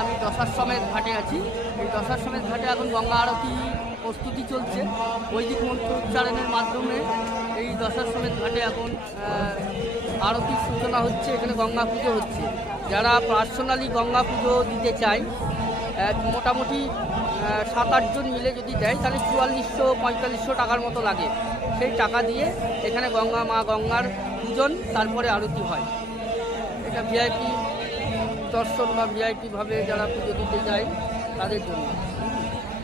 আমি দশাশ্বমেধ ঘাটে আছি। এই দশাশ্বমেধ ঘাটে এখন গঙ্গা আরতি প্রস্তুতি চলছে। বৈদিক মন্ত্র উচ্চারণের মাধ্যমে এই দশাশ্বমেধ ঘাটে এখন আরতির সূচনা হচ্ছে। এখানে গঙ্গা পুজো হচ্ছে। যারা পার্সোনালি গঙ্গা পুজো দিতে চায়, মোটামুটি 7-8 জন মিলে যদি দেয় তাহলে 4400-4500 টাকার মতো লাগে। সেই টাকা দিয়ে এখানে মা গঙ্গার পূজন, তারপরে আরতি হয়। এটা ভিআইপি দর্শন বা ভিআইপিভাবে যারা পুজো দিতে যায় তাদের জন্য।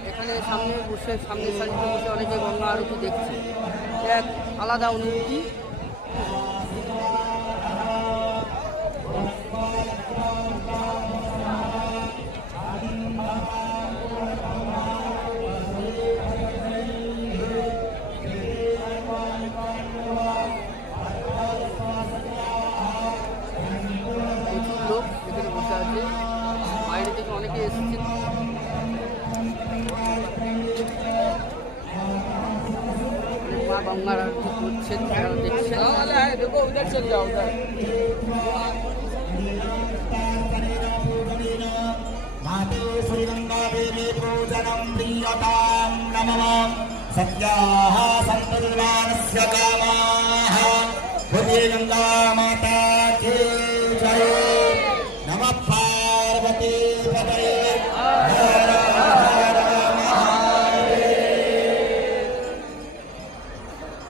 এখানে সামনের সারিতে বসে অনেকে গঙ্গা আরতি দেখছে, এক আলাদা অনুভূতি। প্রচুর লোক এখানে বসে আছে, বাইরে থেকে অনেকে এসেছেন। মা গঙ্গার আরতি করছেন, আপনারা দেখছেন। দেখো উধর চল যাও, উধর माते श्रीगंगा देवी पूजनं प्रियतां नमः सत्याः सन्तनिर्वाणस्य कामाः बोलिए गंगा माता की।